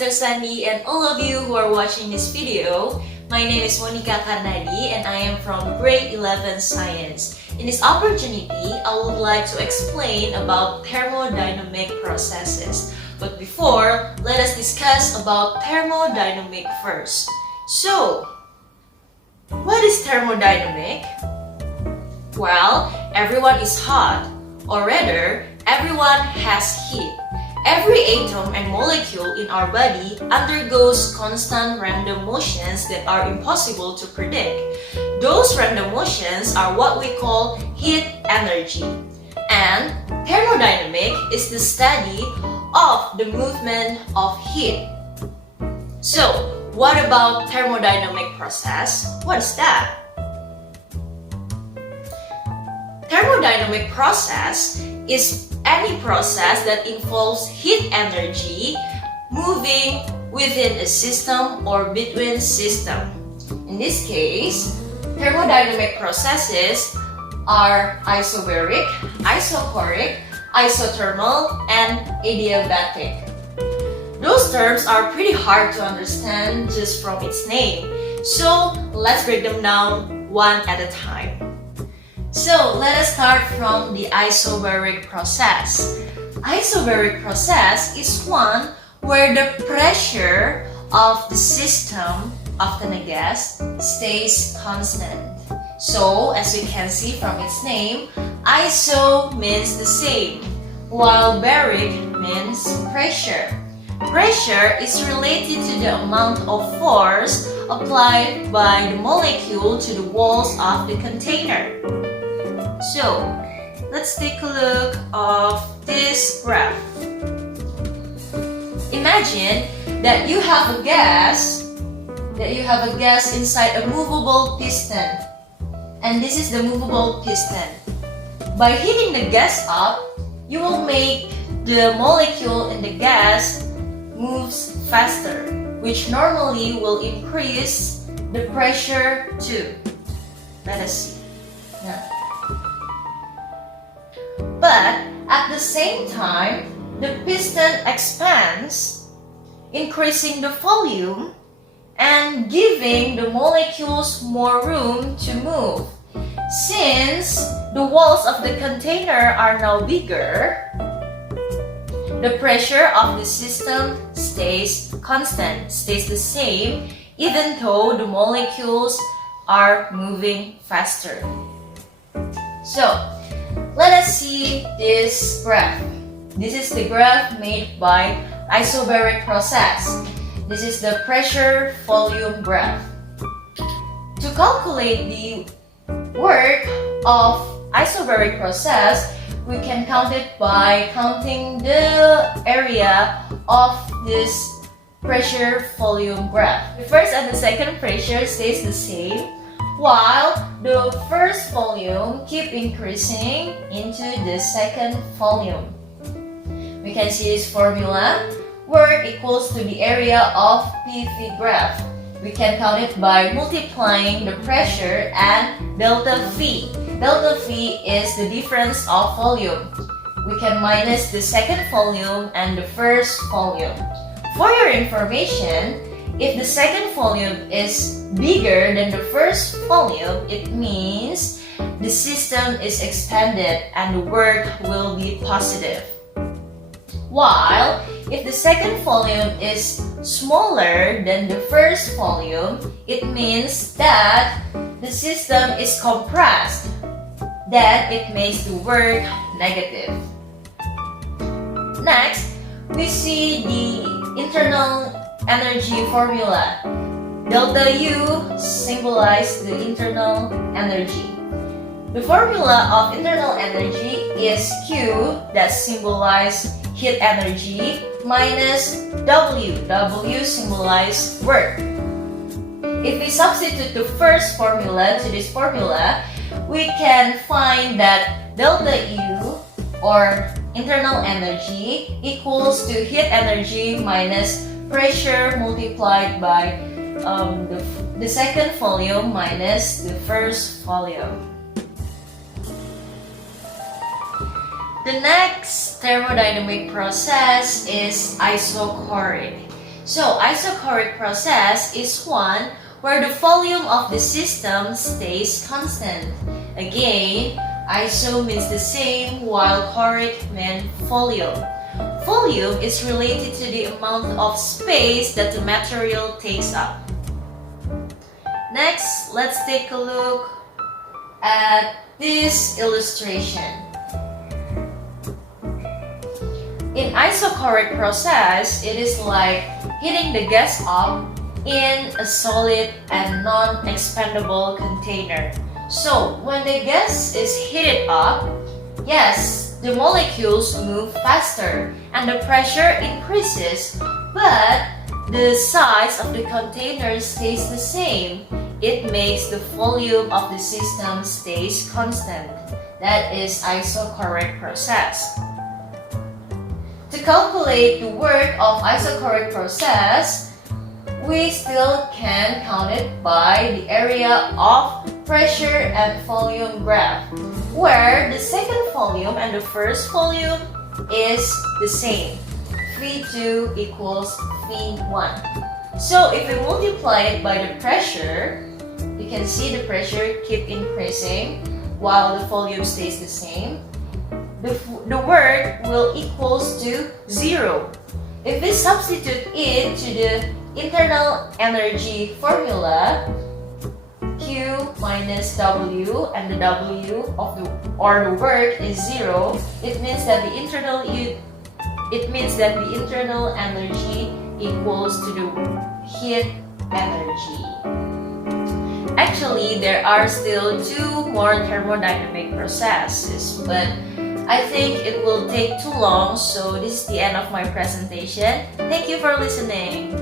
Mr. Sandi, and all of you who are watching this video. My name is Monika Karnadi and I am from grade 11 Science. In this opportunity, I would like to explain about thermodynamic processes. But before, let us discuss about thermodynamic first. So, what is thermodynamic? Well, everyone is hot, or rather, everyone has heat. Every atom and molecule in our body undergoes constant random motions that are impossible to predict. Those random motions are what we call heat energy. And thermodynamic is the study of the movement of heat. So, what about thermodynamic process? What is that? Thermodynamic process is any process that involves heat energy moving within a system or between systems. In this case, thermodynamic processes are isobaric, isochoric, isothermal, and adiabatic. Those terms are pretty hard to understand just from its name, so let's break them down one at a time. So let us start from the isobaric process. Isobaric process is one where the pressure of the system, often a gas, stays constant. So as you can see from its name, iso means the same, while baric means pressure. Pressure is related to the amount of force applied by the molecule to the walls of the container. So, let's take a look of this graph. Imagine that you have a gas inside a movable piston. And this is the movable piston. By heating the gas up, you will make the molecule in the gas moves faster, which normally will increase the pressure too. Let us see. Now. But at the same time, the piston expands, increasing the volume and giving the molecules more room to move. Since the walls of the container are now bigger, the pressure of the system stays constant, stays the same, even though the molecules are moving faster. So, let us see this graph. This is the graph made by isobaric process. This is the pressure volume graph. To calculate the work of isobaric process, we can count it by counting the area of this pressure volume graph. The first and the second pressure stays the same, while the first volume keep increasing into the second volume. We can see this formula. Work equals to the area of PV graph. We can count it by multiplying the pressure and delta V. Delta V is the difference of volume. We can minus the second volume and the first volume. For your information, if the second volume is bigger than the first volume, it means the system is expanded and the work will be positive. While if the second volume is smaller than the first volume, it means that the system is compressed. That it makes the work negative. Next, we see the internal energy formula. Delta U symbolizes the internal energy. The formula of internal energy is Q, that symbolizes heat energy, minus W. W symbolizes work. If we substitute the first formula to this formula, we can find that delta U, or internal energy, equals to heat energy minus pressure multiplied by the second volume minus the first volume. The next thermodynamic process is isochoric. So isochoric process is one where the volume of the system stays constant. Again, iso means the same while choric means volume. Volume is related to the amount of space that the material takes up. Next, let's take a look at this illustration. In isochoric process, it is like heating the gas up in a solid and non-expandable container. So when the gas is heated up, yes, the molecules move faster and the pressure increases, but the size of the container stays the same. It makes the volume of the system stays constant. That is isochoric process. To calculate the work of isochoric process, we still can count it by the area of pressure and volume graph, where the second volume and the first volume is the same. V2 equals V1. So if we multiply it by the pressure, you can see the pressure keep increasing while the volume stays the same. The work will equals to 0. If we substitute it to the internal energy formula, Q minus W, and the W of the work is 0, it means that the internal energy equals to the heat energy. Actually, there are still 2 more thermodynamic processes, but I think it will take too long, so this is the end of my presentation. Thank you for listening.